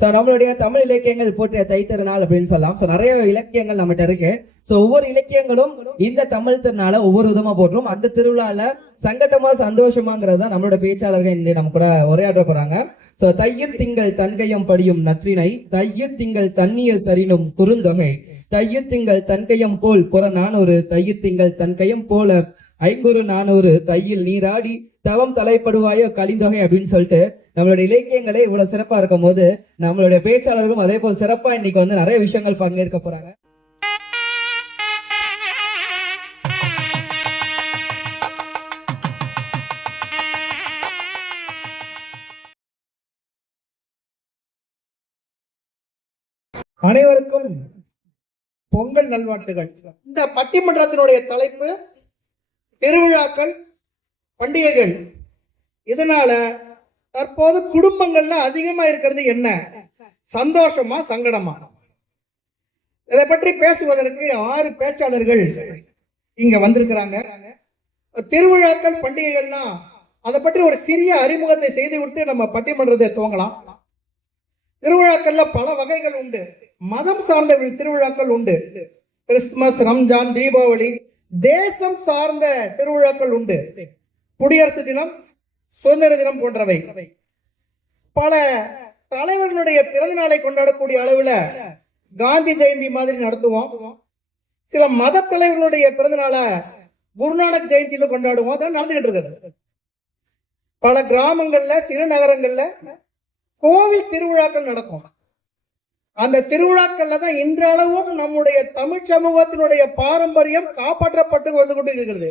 So நம்மளுடைய தமிழ் இலக்கியங்கள் போற்றிய தைத்திருநாள் அப்படின்னு சொல்லலாம். ஸோ நிறைய இலக்கியங்கள் நம்மகிட்ட இருக்கு. ஸோ ஒவ்வொரு இலக்கியங்களும் இந்த தமிழ் திருநாளை ஒவ்வொரு விதமா போட்டுரும் அந்த திருவிழால சங்கட்டமா சந்தோஷமாங்கிறது தான் நம்மளோட பேச்சாளர்கள் இன்று நம்ம கூட உரையாற்ற போறாங்க. ஸோ தையத் திங்கள் தன்கையம் படியும் நற்றினை தையத் திங்கள் தண்ணீர் தரினும் குறுந்தொகை. தையு திங்கள் தன்கையம் போல் புற ஒரு தையு திங்கள் தன்கையம் போல ஐம்பது நானூறு தையில் நீராடி தவம் தலைப்படுவாயோ கலிந்தொகை அப்படின்னு சொல்லிட்டு நம்மளுடைய இலக்கியங்களே இவ்வளவு சிறப்பா இருக்கும் போது நம்மளுடைய பேச்சாளர்களும் அதே போல் சிறப்பா இன்னைக்கு வந்து நிறைய விஷயங்கள் பங்கேற்க போறாங்க. அனைவருக்கும் பொங்கல் நல்வாழ்த்துகள். இந்த பட்டிமன்றத்தினுடைய தலைப்பு திருவிழாக்கள் பண்டிகைகள். இதனால தற்போது குடும்பங்கள்ல அதிகமா இருக்கிறது என்ன? சந்தோஷமா சங்கடமா? இதை பற்றி பேசுவதற்கு ஆறு பேச்சாளர்கள் இங்க வந்திருக்கிறாங்க. திருவிழாக்கள் பண்டிகைகள்னா அதை பற்றி ஒரு சிறிய அறிமுகத்தை செய்து விட்டு நம்ம பட்டிமன்றத்தை துவங்கலாம். திருவிழாக்கள்ல பல வகைகள் உண்டு. மதம் சார்ந்த திருவிழாக்கள் உண்டு. கிறிஸ்துமஸ் ரம்ஜான் தீபாவளி தேசம் சார்ந்த திருவிழாக்கள் உண்டு. குடியரசு தினம் சுதந்திர தினம் போன்றவை. பல தலைவர்களுடைய பிறந்த நாளை கொண்டாடக்கூடிய அளவுல காந்தி ஜெயந்தி மாதிரி நடத்துவோம். சில மத தலைவர்களுடைய பிறந்த நாளை குருநானக் ஜெயந்தின்னு கொண்டாடுவோம். அதெல்லாம் நடந்துகிட்டு இருக்குது. பல கிராமங்கள்ல சிறு நகரங்கள்ல கோவில் திருவிழாக்கள் நடக்கும். அந்த திருவிழாக்கள்ல தான் இன்றளவும் நம்முடைய தமிழ் சமூகத்தினுடைய பாரம்பரியம் காப்பாற்றப்பட்டு வந்து கொண்டு இருக்கிறது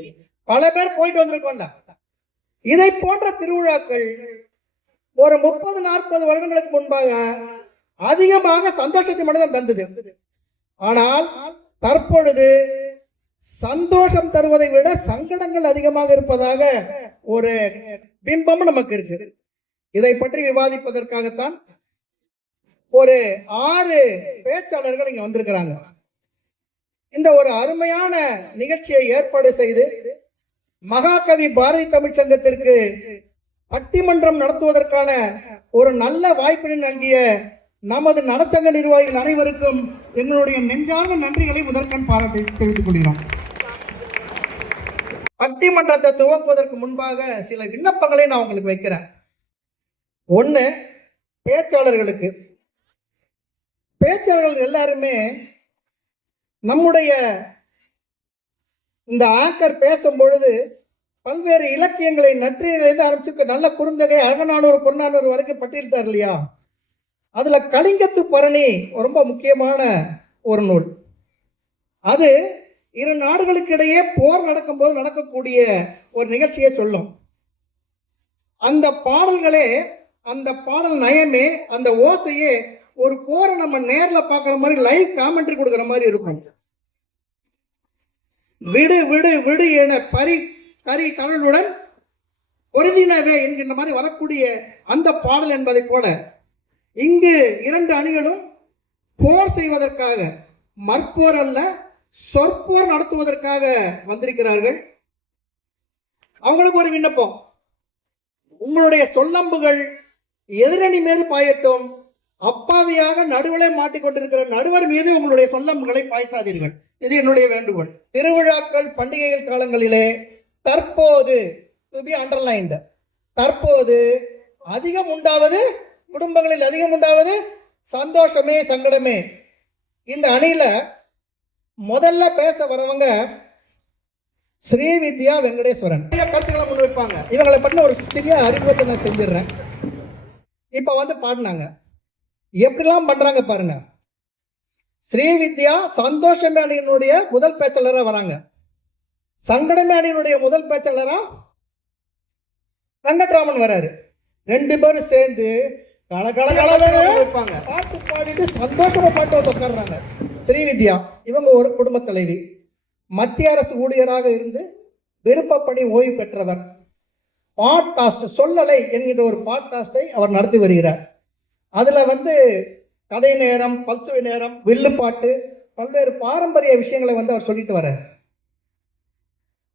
பல பேர் போயிட்டு வந்திருக்கோம்ல. இதை போன்ற திருவிழாக்கள் ஒரு முப்பது நாற்பது வருடங்களுக்கு முன்பாக அதிகமாக சந்தோஷத்தை மட்டும் தந்தது. ஆனால் தற்பொழுது சந்தோஷம் தருவதை விட சங்கடங்கள் அதிகமாக இருப்பதாக ஒரு பிம்பம் நமக்கு இருக்கு இதை பற்றி விவாதிப்பதற்காகத்தான் ஒரு ஆறு பேச்சாளர்கள் இங்க வந்திருக்கிறாங்க. இந்த ஒரு அருமையான நிகழ்ச்சியை ஏற்பாடு செய்து மகாகவி பாரதி தமிழ் சங்கத்திற்கு பட்டிமன்றம் நடத்துவதற்கான ஒரு நல்ல வாய்ப்பினை நல்கிய நமது நலச்சங்க நிர்வாகிகள் அனைவருக்கும் எங்களுடைய நெஞ்சார்ந்த நன்றிகளை முதற்கண் பாராட்டி தெரிவித்துக் கொள்கிறோம். பட்டிமன்றத்தை துவக்குவதற்கு முன்பாக சில விண்ணப்பங்களை நான் உங்களுக்கு வைக்கிறேன். ஒன்று பேச்சாளர்களுக்கு. பேச்சாளர்கள் எல்லாருமே நம்முடைய இந்த ஆக்கர் பேசும் பொழுது பல்வேறு இலக்கியங்களை நற்றினிலிருந்து ஆரம்பிச்சு நல்ல குறுந்தகை அகநானூறு பொன்னானூறு வரைக்கும் பட்டியலிட்டார் இல்லையா? அதுல கலிங்கத்து பரணி ரொம்ப முக்கியமான ஒரு நூல். அது இரு நாடுகளுக்கு இடையே போர் நடக்கும்போது நடக்கக்கூடிய ஒரு நிகழ்ச்சியை சொல்லும். அந்த பாடல்களே அந்த பாடல் நயமே அந்த ஓசையே ஒரு போரை நம்ம நேர்ல பார்க்குற மாதிரி லைவ் காமெண்ட்ரி கொடுக்குற மாதிரி இருக்கும். விடு விடு விடு என பரி கரி தமிழுடன் பொருந்தினவே என்கின்ற மாதிரி வரக்கூடிய அந்த பாடல் என்பதை போல இங்கு இரண்டு அணிகளும் போர் செய்வதற்காக மற்போர் அல்ல சொற்போர் நடத்துவதற்காக வந்திருக்கிறார்கள். அவங்களுக்கு ஒரு விண்ணப்பம். உங்களுடைய சொல்லம்புகள் எதிரணி மேல் பாயட்டும். அப்பாவியாக நடுவலை மாட்டிக்கொண்டிருக்கிற நடுவர் மீது உங்களுடைய சொல்லம்புகளை பாய்ச்சாதீர்கள் இது என்னுடைய வேண்டுகோள். திருவிழாக்கள் பண்டிகைகள் காலங்களிலே தற்போது டு பி அண்டர்லைன்டு தற்போது அதிகம் உண்டாவது குடும்பங்களில் அதிகம் உண்டாவது சந்தோஷமே சங்கடமே. இந்த அணியில முதல்ல பேச வரவங்க ஸ்ரீவித்யா வெங்கடேஸ்வரன். நிறைய கருத்துக்களை முன்வைப்பாங்க. இவங்களை பற்றி ஒரு சிறிய அறிமுகத்தை நான் செஞ்சிடுறேன். இப்போ வந்து பாடினாங்க. எப்படிலாம் பண்றாங்க பாருங்க. ஸ்ரீவித்யா சந்தோஷ அணியினுடைய முதல் பேச்சாளராக வராங்க. சங்கட அணியினுடைய முதல் பேச்சாளராக வெங்கட்ராமன் வராரு. ரெண்டு பேரும் சேர்ந்து இருப்பாங்க பாட்டு பாடிட்டு சந்தோஷமா பாட்டு வந்து உட்கார்றாங்க. ஸ்ரீவித்யா இவங்க ஒரு குடும்ப தலைவி. மத்திய அரசு ஊழியராக இருந்து விருப்பப்பணி ஓய்வு பெற்றவர். பாட்காஸ்ட் சொல்லலை என்கின்ற ஒரு பாட்காஸ்டை அவர் நடத்தி வருகிறார். அதில் வந்து கதை நேரம் பல்சுவை நேரம் வில்லுப்பாட்டு பல்வேறு பாரம்பரிய விஷயங்களை வந்து அவர் சொல்லிட்டு வர்றார்.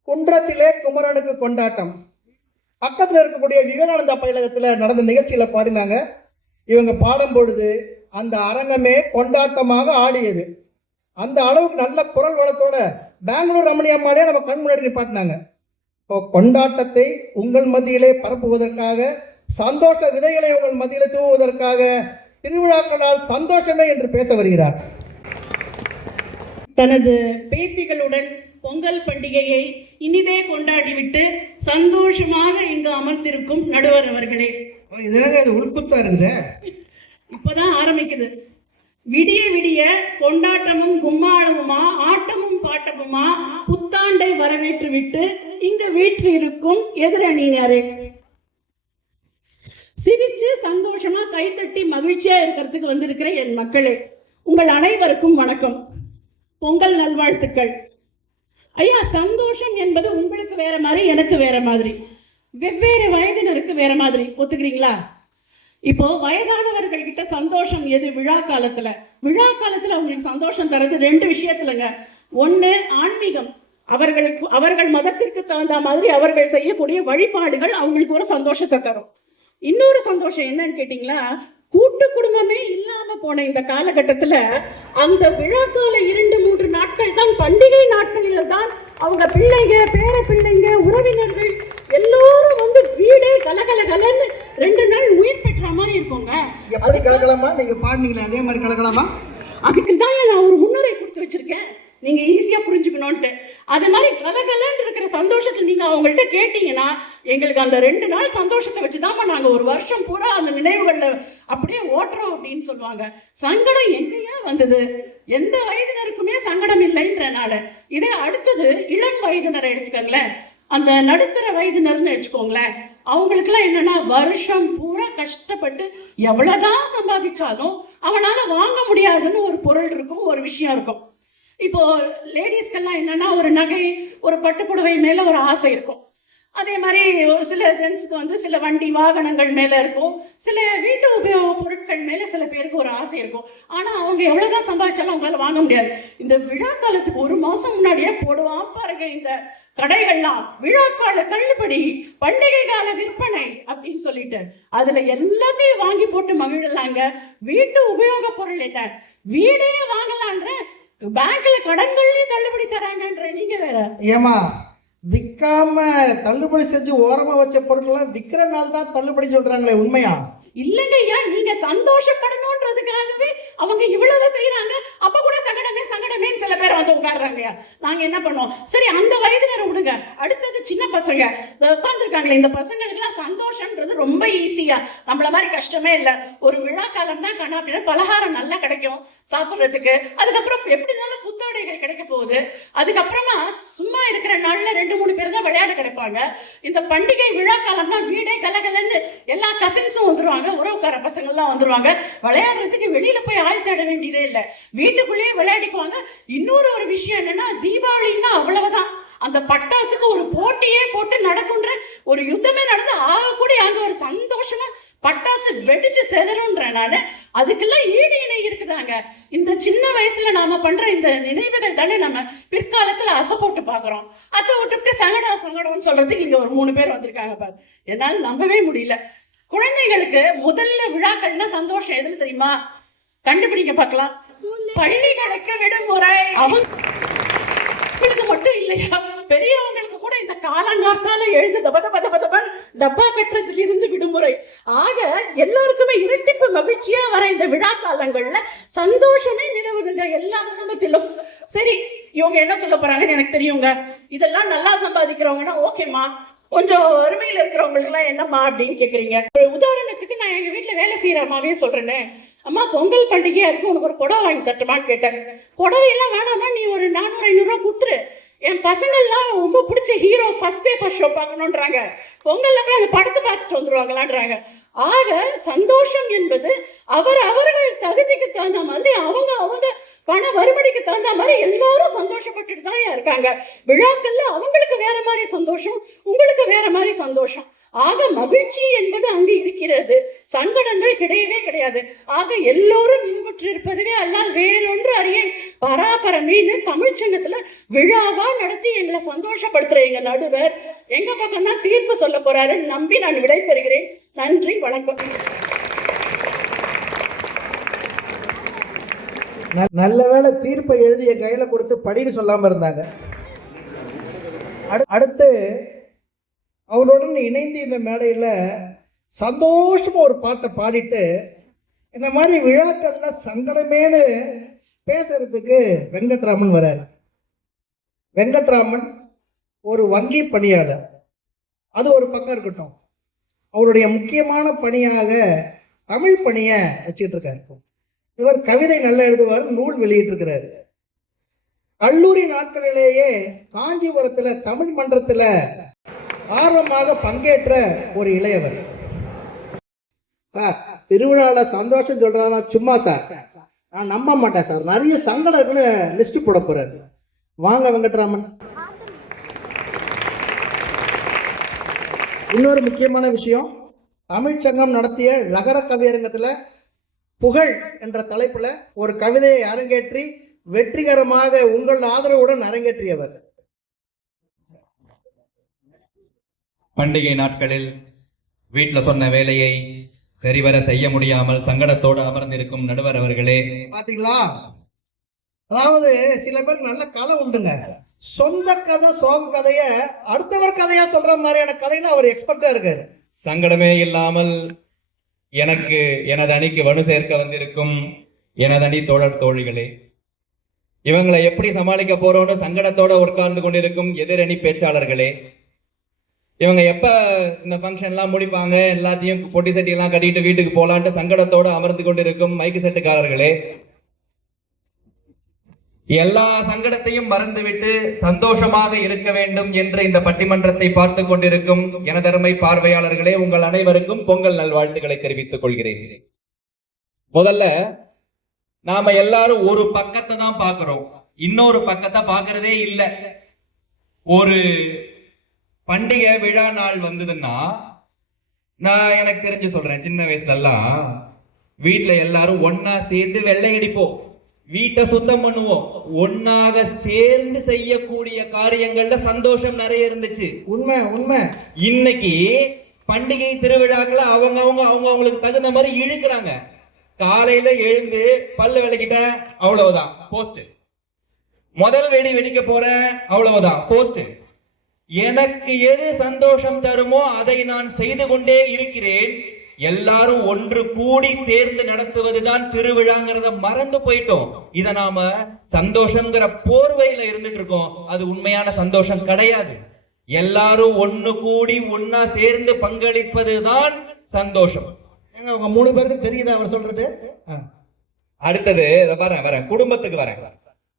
குன்றத்திலே குமரனுக்கு கொண்டாட்டம். பக்கத்தில் இருக்கக்கூடிய விவேகானந்தா பயிலகத்தில் நடந்த நிகழ்ச்சியில் பாடினாங்க. இவங்க பாடும் பொழுது அந்த அரங்கமே கொண்டாட்டமாக ஆடியது. அந்த அளவுக்கு நல்ல குரல் வளத்தோட பெங்களூர் ரமணி அம்மாலே நம்ம கண் முன்னாடி நிப்பாட்டினாங்க. இப்போ கொண்டாட்டத்தை உங்கள் மத்தியிலே பரப்புவதற்காக சந்தோஷ விதைகளை உங்கள் மத்தியிலே தூவுவதற்காக திருவிழாக்களால் சந்தோஷமே என்று பேச வருகிறார். தனது பேத்திகளுடன் பொங்கல் பண்டிகையை இனிதே கொண்டாடிவிட்டு சந்தோஷமாக இங்கு அமர்ந்திருக்கும் நடுவர் அவர்களே. இது என்னங்க இது உள்குத்தா இருக்குதே. இப்பதான் ஆரம்பிக்குது. விடிய விடிய கொண்டாட்டமும் கும்மாளமுமா ஆட்டமும் பாட்டமுமா புத்தாண்டை வரவேற்று விட்டு இங்கு வீட்டில் இருக்கும் எதிரணியினரே சிரித்து சந்தோஷமாக கைத்தட்டி மகிழ்ச்சியாக இருக்கிறதுக்கு வந்திருக்கிற என் மக்களே உங்கள் அனைவருக்கும் வணக்கம். பொங்கல் நல்வாழ்த்துக்கள். ஐயா சந்தோஷம் என்பது உங்களுக்கு வேற மாதிரி எனக்கு வேற மாதிரி. வெவ்வேறு வயதினருக்கு வேற மாதிரி. ஒத்துக்கிறீங்களா? இப்போ வயதானவர்கள் கிட்ட சந்தோஷம் எது? விழா காலத்துல. விழா காலத்துல அவங்களுக்கு சந்தோஷம் தரது ரெண்டு விஷயத்துலங்க. ஒன்று ஆன்மீகம். அவர்களுக்கு அவர்கள் மதத்திற்கு தகுந்த மாதிரி அவர்கள் செய்யக்கூடிய வழிபாடுகள் அவங்களுக்கு ஒரு சந்தோஷத்தை தரும். இன்னொரு சந்தோஷம் என்னன்னு கேட்டிங்களா? கூட்டு குடும்பமே இல்லாம போன இந்த காலகட்டத்துல அந்த விழாக்கால இரண்டு மூன்று நாட்கள் தான் பண்டிகை நாட்களில் தான் அவங்க பிள்ளைங்க பேர பிள்ளைங்க உறவினர்கள் எல்லோரும் வந்து வீடே கலகல கலன்னு ரெண்டு நாள் உயிர் பெற்ற மாதிரி இருக்குங்க. எப்படி கலக்கலாமா நீங்க பாடுனீங்களே அதே மாதிரி கலக்கலாமா அதுக்கு தான் நான் ஒரு முன்னுரை கொடுத்து வச்சிருக்கேன். நீங்க ஈஸியா புரிஞ்சுக்கணும்ட்டு அது மாதிரி கலகலன்னு இருக்கிற சந்தோஷத்தை நீங்க அவங்கள்ட்ட கேட்டீங்கன்னா எங்களுக்கு அந்த ரெண்டு நாள் சந்தோஷத்தை வச்சுதாம்மா நாங்க ஒரு வருஷம் பூரா அந்த நினைவுகள்ல அப்படியே ஓட்டுறோம் அப்படின்னு சொல்லுவாங்க. சங்கடம் எங்கேயா வந்தது? எந்த வயதினருக்குமே சங்கடம் இல்லைன்றனால. இதே அடுத்தது இளம் வயதினரை எடுத்துக்கோங்களேன். அந்த நடுத்தர வயதினர்னு வச்சுக்கோங்களேன். அவங்களுக்குலாம் என்னன்னா வருஷம் பூரா கஷ்டப்பட்டு எவ்வளவுதான் சம்பாதிச்சாலும் அவனால வாங்க முடியாதுன்னு ஒரு பொருள் இருக்கும் ஒரு விஷயம் இருக்கும். இப்போ லேடிஸ்க்கெல்லாம் என்னன்னா ஒரு நகை ஒரு பட்டுப்புடவை மேல ஒரு ஆசை இருக்கும். அதே மாதிரி ஒரு சில ஜென்ஸ்க்கு வந்து சில வண்டி வாகனங்கள் மேல இருக்கும். சில வீட்டு உபயோக பொருட்கள் மேல சில பேருக்கு ஒரு ஆசை இருக்கும். ஆனா அவங்க எவ்வளவுதான் சம்பாதிச்சாலும் அவங்களால வாங்க முடியாது. இந்த விழா காலத்துக்கு ஒரு மாசம் முன்னாடியே போடுவான் பாருங்க இந்த கடைகள்லாம். விழாக்கால தள்ளுபடி பண்டிகை கால விற்பனை அப்படின்னு சொல்லிட்டு அதுல எல்லாத்தையும் வாங்கி போட்டு மகிழலாங்க. வீட்டு உபயோக பொருள் என்ன? வீடே வாங்கலான்ற பேங்க்ல கடன்கள்லயும் தள்ளுபடி தராங்கன்ற நீங்க வேற. ஏமா விற்காம தள்ளுபடி செஞ்சு ஓரமா வச்ச பொருட்கள்லாம் விற்கிற நாள் தான் தள்ளுபடி சொல்றாங்களே உண்மையா? இல்லைங்க ஐயா நீங்க சந்தோஷப்படணுன்றதுக்காகவே அவங்க இவ்வளவு செய்யறாங்க அப்ப கூட சில பேர் வந்து உட்காடுறாங்க நாங்க என்ன பண்ணுவோம் சரி அந்த வயதினர் விடுங்க. அடுத்தது சின்ன பசங்க. உட்காந்துருக்காங்களே இந்த பசங்களுக்குலாம் சந்தோஷம்ன்றது ரொம்ப ஈஸியா நம்மள மாதிரி கஷ்டமே இல்லை. ஒரு விழா காலம் தான் கண்ணா பலகாரம் நல்லா கிடைக்கும் சாப்பிட்றதுக்கு. அதுக்கப்புறம் எப்படி இருந்தாலும் புத்தோடைகள் கிடைக்க போகுது. அதுக்கப்புறமா சும்மா இருக்கிற நாள்ல ரெண்டு மூணு பேர் தான் விளையாட கிடைப்பாங்க. இந்த பண்டிகை விழா காலம்னா வீடே கலகலன்னு எல்லா கசின்ஸும் வந்துருவாங்க உறவுக்கார பசங்கள்லாம் வந்துருவாங்க. விளையாடுறதுக்கு வெளியில போய் ஆள் தேட வேண்டியதே இல்லை. வீட்டுக்குள்ளேயே விளையாடிக்குவாங்க. இன்னொரு ஒரு விஷயம் என்னன்னா தீபாவளின்னா அவ்வளவுதான். அந்த பட்டாசுக்கு ஒரு போட்டியே போட்டு நடக்குன்ற ஒரு யுத்தமே நடந்து ஆகக்கூடிய அங்க ஒரு சந்தோஷமா பட்டாசு வெடிச்சு செதறுன்ற நானு அதுக்கெல்லாம் ஈடு இணை இருக்குதாங்க. இந்த சின்ன வயசுல நாம பண்ற இந்த நினைவுகள் தானே நம்ம பிற்காலத்துல அசை போட்டு பாக்குறோம் அதை விட்டுவிட்டு சங்கடா சங்கடம்னு சொல்றதுக்கு இங்க ஒரு மூணு பேர் வந்திருக்காங்க பாரு. என்னால நம்பவே முடியல. குழந்தைகளுக்கு முதல்ல விழாக்கள்னா சந்தோஷம். எதுல தெரியுமா? கண்டுபிடிக்க பார்க்கலாம். பள்ளிகளுக்கு விடுமுறை அவங்களுக்கு மட்டும் இல்லையா? பெரியவங்களுக்கு கூட இந்த காலங்காத்தால எழுந்து தப தப தப தப டப்பா கட்டுறதுல இருந்து விடுமுறை ஆக எல்லாருக்குமே இரட்டிப்பு மகிழ்ச்சியா வர இந்த விழா காலங்கள்ல சந்தோஷமே நிலவுதுங்க எல்லா குடும்பத்திலும். சரி இவங்க என்ன சொல்ல போறாங்கன்னு எனக்கு தெரியுங்க. இதெல்லாம் நல்லா சம்பாதிக்கிறவங்கன்னா ஓகேம்மா. கொஞ்சம் வறுமையில் இருக்கிறவங்களுக்குலாம் என்னம்மா அப்படின்னு கேட்குறீங்க ஒரு உதாரணத்துக்கு நான் எங்கள் வீட்டில் வேலை செய்கிற அம்மாவே சொல்றேனே. அம்மா பொங்கல் பண்டிகையாக இருக்கு உனக்கு ஒரு புடவை வாங்கி தட்டுமான்னு கேட்டேன். புடவையெல்லாம் வேணாமா? நீ ஒரு நானூறு ஐநூறுரூவா கொடுத்துரு. என் பசங்கள்லாம் ரொம்ப பிடிச்ச hero first day first show பார்க்கணுன்றாங்க பொங்கல்ல போய் அந்த படத்தை பார்த்துட்டு வந்துருவாங்களான்றாங்க. ஆக சந்தோஷம் என்பது அவர் அவர்கள் தகுதிக்கு தகுந்த மாதிரி அவங்க அவங்க பண வறுமடிக்கு தகுந்த மாதிரி எல்லாரும் சந்தோஷப்பட்டுட்டு தான் இருக்காங்க. விழாக்கள்ல அவங்களுக்கு வேற மாதிரி சந்தோஷம் உங்களுக்கு வேற மாதிரி சந்தோஷம். ஆக மகிழ்ச்சி என்பது அங்கு இருக்கிறது. சங்கடங்கள் கிடையவே கிடையாது. ஆக எல்லோரும் இன்புற்றிருப்பதுவே அல்லால் வேறொன்று அறிய பராபரமின்னு தமிழ்ச்சங்கத்துல விழாவா நடத்தி எங்களை சந்தோஷப்படுத்துற எங்க நடுவர். எங்க பக்கம் தான் தீர்ப்பு சொல்ல போறாரு. நம்பி நான் விடைபெறுகிறேன். நன்றி வணக்கம். நல்ல வேளை தீர்ப்பை எழுதிய கையில் கையில கொடுத்து படின்னு சொல்லாம இருந்தாங்க. அடு- அடுத்து அவருடன் இணைந்து இந்த மேடையில் சந்தோஷமா ஒரு பாட்டை பாடிட்டு இந்த மாதிரி விழாக்கள்ல சங்கடமேனு பேசுறதுக்கு வெங்கட்ராமன் வராரு. வெங்கட்ராமன் ஒரு வங்கி பணியாளர். அது ஒரு பக்கம் இருக்கட்டும். அவருடைய முக்கியமான பணியாக தமிழ் பணியை வச்சுக்கிட்டு இருக்காரு இவர் கவிதை நல்லா எழுதுவார் நூல் வெளியிட்டிருக்கிறார். கல்லூரி நாட்களிலேயே காஞ்சிபுரத்துல தமிழ் மன்றத்துல ஆர்வமாக பங்கேற்ற ஒரு இளையவர். சார் திருவிழாவில் சந்தோஷம் சொல்றதா சும்மா சார். நான் நம்ப மாட்டேன் சார். நிறைய சங்கடம் இருக்குன்னு லிஸ்ட் போட போறாரு. வாங்க வெங்கட்ராமன். இன்னொரு முக்கியமான விஷயம் தமிழ்ச்சங்கம் நடத்திய நகர கவியரங்கத்தில் புகழ் என்ற தலைப்புல ஒரு கவிதையை அரங்கேற்றி வெற்றிகரமாக உங்கள் ஆதரவுடன் அரங்கேற்றியவர். பண்டிகை நாட்களில் வீட்டில் சொன்ன வேலையை சரிவர செய்ய முடியாமல் சங்கடத்தோடு அமர்ந்திருக்கும் நடுவர் அவர்களே. பாத்தீங்களா? அதாவது சில பேருக்கு நல்ல கலை உண்டுங்க. சொந்த கதை சோக கதைய அடுத்தவர் கதையா சொல்ற மாதிரியான கலையில அவர் எக்ஸ்பர்ட்டா இருக்காரு. சங்கடமே இல்லாமல் எனக்கு எனது அணிக்கு வலு சேர்க்க வந்திருக்கும் எனது அணி தோழர் தோழிகளே இவங்களை எப்படி சமாளிக்க போறோம்னு சங்கடத்தோட உட்கார்ந்து கொண்டிருக்கும் எதிரணி பேச்சாளர்களே இவங்க எப்ப இந்த ஃபங்க்ஷன்லாம் முடிப்பாங்க எல்லாத்தையும் பொட்டி சட்டி எல்லாம் கட்டிட்டு வீட்டுக்கு போலான்ட்டு சங்கடத்தோட அமர்ந்து கொண்டிருக்கும் மைக்கு செட்டுக்காரர்களே எல்லா சங்கடத்தையும் மறந்துவிட்டு சந்தோஷமாக இருக்க வேண்டும் என்று இந்த பட்டிமன்றத்தை பார்த்து கொண்டிருக்கும் எனதருமை பார்வையாளர்களே உங்கள் அனைவருக்கும் பொங்கல் நல்வாழ்த்துக்களை தெரிவித்துக் கொள்கிறேன். முதல்ல நாம எல்லாரும் ஒரு பக்கத்தை தான் பார்க்கிறோம். இன்னொரு பக்கத்தை பார்க்கறதே இல்லை. ஒரு பண்டிகை விழா நாள் வந்ததுன்னா நான் எனக்கு தெரிஞ்சு சொல்றேன் சின்ன வயசுல எல்லாம் வீட்டுல எல்லாரும் ஒன்னா சேர்ந்து வெள்ளை அடிப்போம் வீட்டை சுத்தம் பண்ணுவோம். ஒன்னாக சேர்ந்து செய்யக்கூடிய காரியங்கள்ல சந்தோஷம் நிறைய இருந்துச்சு. உண்மை உண்மை. இன்னைக்கு பண்டிகை திருவிழாக்களை அவங்க அவங்க அவங்க அவங்களுக்கு தகுந்த மாதிரி இழுக்கிறாங்க. காலையில எழுந்து பல்லு விளக்கிட்ட அவ்வளவுதான். போஸ்ட் முதல் வெடி வெடிக்க போறேன் அவ்வளவுதான். போஸ்ட் எனக்கு எது சந்தோஷம் தருமோ அதை நான் செய்து கொண்டே இருக்கிறேன். எல்லாரும் ஒன்று கூடி தேர்ந்து நடத்துவதுதான் திருவிழாங்கிறத மறந்து போயிட்டோம். இத நாம சந்தோஷம்ங்கிற போர்வையில இருந்துட்டு இருக்கோம். அது உண்மையான சந்தோஷம் கிடையாது. எல்லாரும் ஒண்ணு கூடி ஒன்னா சேர்ந்து பங்களிப்பதுதான் சந்தோஷம். ஏங்க உங்க மூணு பேருக்கு தெரியுதா அவர் சொல்றது. அடுத்தது வரேன் வரேன் குடும்பத்துக்கு வரேன்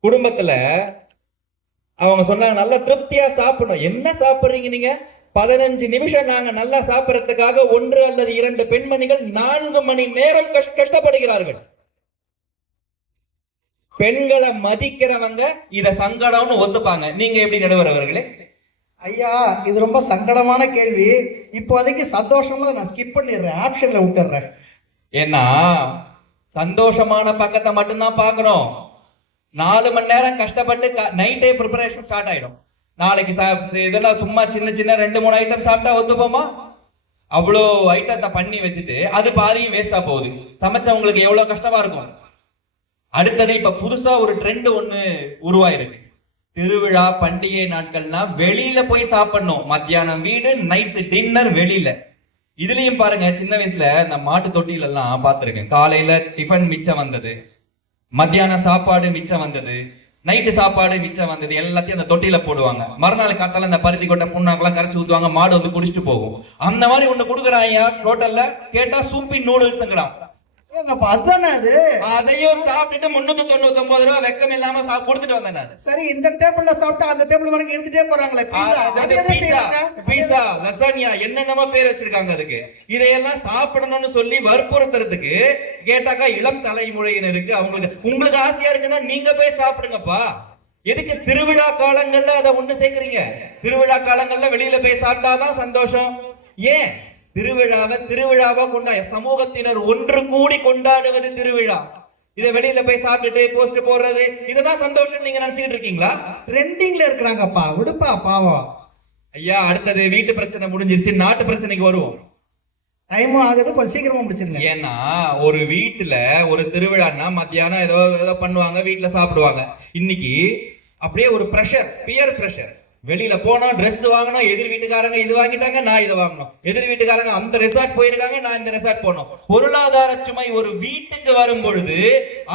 குடும்பத்துல அவங்க சொன்னாங்க நல்லா திருப்தியா சாப்பிடணும். என்ன சாப்பிடுறீங்க நீங்க? பதினஞ்சு நிமிஷம் நாங்க நல்லா சாப்பிடறதுக்காக ஒன்று அல்லது இரண்டு பெண்மணிகள் நான்கு மணி நேரம் கஷ்ட- கஷ்டப்படுகிறார்கள். பெண்களை மதிக்கிறவங்க இத சங்கடம்னு ஒத்துப்பாங்க. நீங்க எப்படி நடுவர் அவர்களே? ஐயா இது ரொம்ப சங்கடமான கேள்வி. இப்போதைக்கு சந்தோஷமா நான் ஸ்கிப் பண்ணிடுறேன். ஆப்ஷன்ல விட்டுறேன் ஏன்னா சந்தோஷமான பக்கத்தை மட்டும்தான் பார்க்கறோம் நாலு மணி நேரம் கஷ்டப்பட்டு நைட்டே ப்ரிப்பரேஷன் ஸ்டார்ட் ஆயிடும். நாளைக்கு சா இதெல்லாம் சும்மா சின்ன சின்ன ரெண்டு மூணு ஐட்டம் சாப்பிட்டா ஒத்துப்போமா? அவ்வளோ ஐட்டத்தை பண்ணி வச்சுட்டு அது பாதியும் வேஸ்டா போகுது. சமைச்சவங்களுக்கு எவ்வளோ கஷ்டமா இருக்கும்? அடுத்தது இப்ப புதுசா ஒரு ட்ரெண்ட் ஒண்ணு உருவாயிருக்கு. திருவிழா பண்டிகை நாட்கள்னா வெளியில போய் சாப்பிடணும். மத்தியானம் வீடு நைட்டு டின்னர் வெளியில. இதுலயும் பாருங்க சின்ன வயசுல இந்த மாட்டு தொட்டில எல்லாம் பார்த்துருக்கேன். காலையில டிஃபன் மிச்சம் வந்தது. மத்தியானம் சாப்பாடு மிச்சம் வந்தது. நைட்டு சாப்பாடு மிச்சம் வந்தது எல்லாத்தையும் அந்த தொட்டியில போடுவாங்க. மறுநாள் காட்டால அந்த பருத்தி கொட்டை புண்ணாக்கெல்லாம் கரைச்சி ஊத்துவாங்க மாடு வந்து குடிச்சிட்டு போகும். அந்த மாதிரி ஒண்ணு கொடுக்குறாங்க ஹோட்டல்ல கேட்டா சூப்பி நூடுல்ஸ்ங்கிறான் அதையும் சாப்பிட்டுட்டு முன்னூத்தி தொண்ணூத்தி ஒன்பது ரூபாய் வெக்கம் இல்லாம கொடுத்துட்டு வந்தேன் சரி இந்த டேபிள்ல சாப்பிட்டா அந்த டேபிள் வரைக்கும் எடுத்துட்டே போறாங்களே? பீஸா லசானியா என்னென்னமோ பேர் வச்சிருக்காங்க அதுக்கு. இதையெல்லாம் சாப்பிடணும்னு சொல்லி வற்புறுத்துறதுக்கு கேட்டாக்கா இளம் தலைமுறையினருக்கு அவங்களுக்கு உங்களுக்கு ஆசையா இருக்குன்னா நீங்க போய் சாப்பிடுங்கப்பா. எதுக்கு திருவிழா காலங்கள்ல அதை ஒண்ணு சேர்க்கறீங்க? திருவிழா காலங்கள்ல வெளியில போய் சாப்பிட்டாதான் சந்தோஷம். ஏன்? திருவிழாவை திருவிழாவா கொண்டா சமூகத்தினர் ஒன்று கூடி கொண்டாடுவது திருவிழா. இதை வெளியில போய் சாப்பிட்டுட்டு போஸ்ட் போடுறது இதுதான் சந்தோஷம் நீங்க நினைச்சுக்கிட்டு இருக்கீங்களா? ட்ரெண்டிங்ல இருக்கிறாங்கப்பா விடுப்பா பாவம். ஐயா அடுத்தது வீட்டு பிரச்சனை முடிஞ்சிருச்சு நாட்டு பிரச்சனைக்கு வருவோம். டைமும் ஆகுது கொஞ்சம் சீக்கிரமா முடிச்சிருங்க. ஏன்னா ஒரு வீட்டுல ஒரு திருவிழான்னா மத்தியானம் ஏதோ ஏதோ பண்ணுவாங்க வீட்டுல சாப்பிடுவாங்க. இன்னைக்கு அப்படியே ஒரு ப்ரெஷர் பியர் ப்ரெஷர் வெளியில போனோம் Dress வாங்கணும் எதிர் வீட்டுக்காரங்க இது வாங்கிட்டாங்க நான் இதை வாங்கணும் எதிர் வீட்டுக்காரங்க அந்த ரெசார்ட் போயிருக்காங்க நான் இந்த ரெசார்ட் போனோம். பொருளாதார சுமை ஒரு வீட்டுக்கு வரும் பொழுது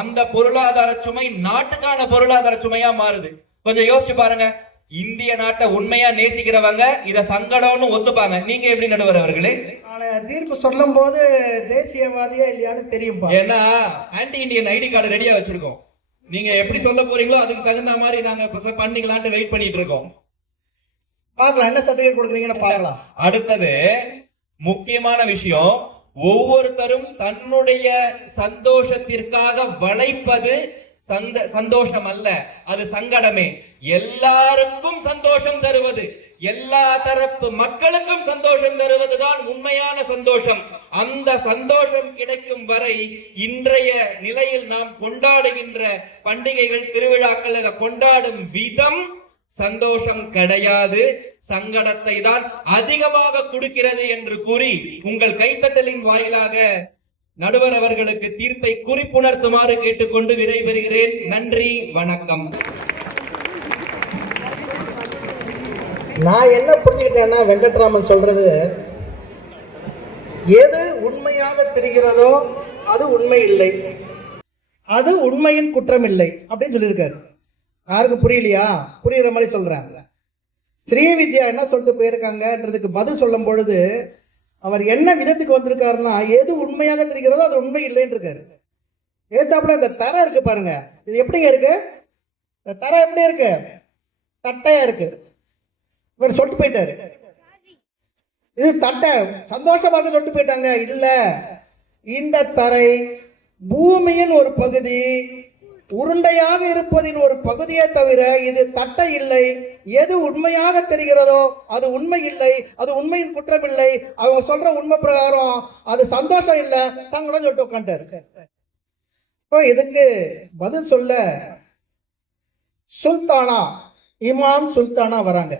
அந்த பொருளாதார சுமை நாட்டுக்கான பொருளாதார சுமையா மாறுது. கொஞ்சம் யோசிச்சு பாருங்க. இந்திய நாட்டை உண்மையா நேசிக்கிறவங்க இத சங்கடம்னு ஒத்துப்பாங்க. நீங்க எப்படி நடுவர் அவர்களே? தீர்ப்பு சொல்லும் போது தேசியவாதியா இல்லையான்னு தெரியும்பா ஏன்னா ஆன்டி இந்தியன் ஐடி கார்டு ரெடியா வச்சிருக்கோம். நீங்க எப்படி சொல்ல போறீங்களோ அதுக்கு தகுந்த மாதிரி நாங்க பண்ணிக்கலாம்னு வெயிட் பண்ணிட்டு இருக்கோம். பார்க்கலாம் என்ன சர்டிஃபிகேட் கொடுக்குறீங்கன்னு பார்க்கலாம். அடுத்தது முக்கியமான விஷயம் ஒவ்வொருத்தரும் தன்னுடைய சந்தோஷத்திற்காக வளைப்பது சந்த சந்தோஷம் அல்ல அது சங்கடமே. எல்லாருக்கும் சந்தோஷம் தருவது எல்லா தரப்பு மக்களுக்கும் சந்தோஷம் தருவதுதான் உண்மையான சந்தோஷம். அந்த சந்தோஷம் கிடைக்கும் வரை இன்றைய நிலையில் நாம் கொண்டாடுகின்ற பண்டிகைகள் திருவிழாக்கள் அதை கொண்டாடும் விதம் சந்தோஷம் கிடையாது. சங்கடத்தை தான் அதிகமாக கொடுக்கிறது என்று கூறி உங்கள் கைத்தட்டலின் வாயிலாக நடுவர் அவர்களுக்கு தீர்ப்பை குறிப்புணர்த்துமாறு கேட்டுக்கொண்டு விடைபெறுகிறேன். நன்றி வணக்கம். நான் என்ன புரிஞ்சுக்கிட்டேன்னா வெங்கட்ராமன் சொல்றது எது உண்மையாக தெரிகிறதோ அது உண்மை இல்லை. அது உண்மையின் குற்றம் இல்லை அப்படின்னு சொல்லியிருக்காரு. யாருக்கும் புரியலையா? புரியுற மாதிரி சொல்கிறாங்க ஸ்ரீவித்யா என்ன சொல்லிட்டு போயிருக்காங்கன்றதுக்கு பதில் சொல்லும் பொழுது அவர் என்ன விதத்துக்கு வந்திருக்காருன்னா எது உண்மையாக தெரிகிறதோ அது உண்மை இல்லைன்னு இருக்காரு ஏத்தாப்புல இந்த தரை இருக்கு பாருங்க. இது எப்படிங்க இருக்கு? இந்த தரை எப்படி இருக்கு? தட்டையா இருக்கு. இவர் சொல்லிட்டு போயிட்டாரு. இது தட்டை. சந்தோஷமா இருக்கு சொல்லிட்டு போயிட்டாங்க. இல்ல. இந்த தரை பூமியின் ஒரு பகுதி உருண்டையாக இருப்பதின் ஒரு பகுதியே தவிர இது தட்டை இல்லை. எது உண்மையாக தெரிகிறதோ அது உண்மை இல்லை. அது உண்மையின் குற்றமில்லை அவங்க சொல்ற உண்மை பிரகாரம் அது சந்தோஷம் இல்லை. சங்கடம் சொல்லிட்டு உட்காந்துட்டாரு இப்போ இதுக்கு பதில் சொல்ல சுல்தானா இமாம் சுல்தானா வராங்க.